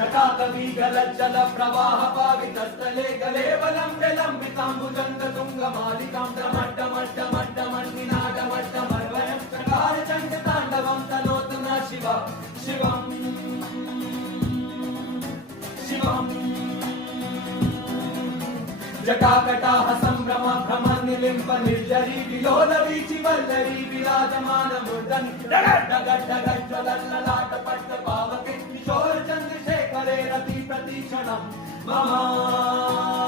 जटाकवी गलज्जल प्रवाह पावितस्थले गलेवलं विलम्बिताम्बुजङ्ग तुङ्गमालिकां डमड्डमड्डमड्डमड्डमन्निनादमड्डमर्वयं चकारचण्डताण्डवं तनोतु न शिव शिवम् शिवम् जटाकटाह सम्भ्रम भ्रम निलिम्ब निर्जरी विलोल वीचि वल्लरी विराजमान मूर्धनि डगड्डगज्ज्वलल्ललाट पट्ट पावके किशोर चन्द्रशेखरे रति प्रतीक्षणम् मम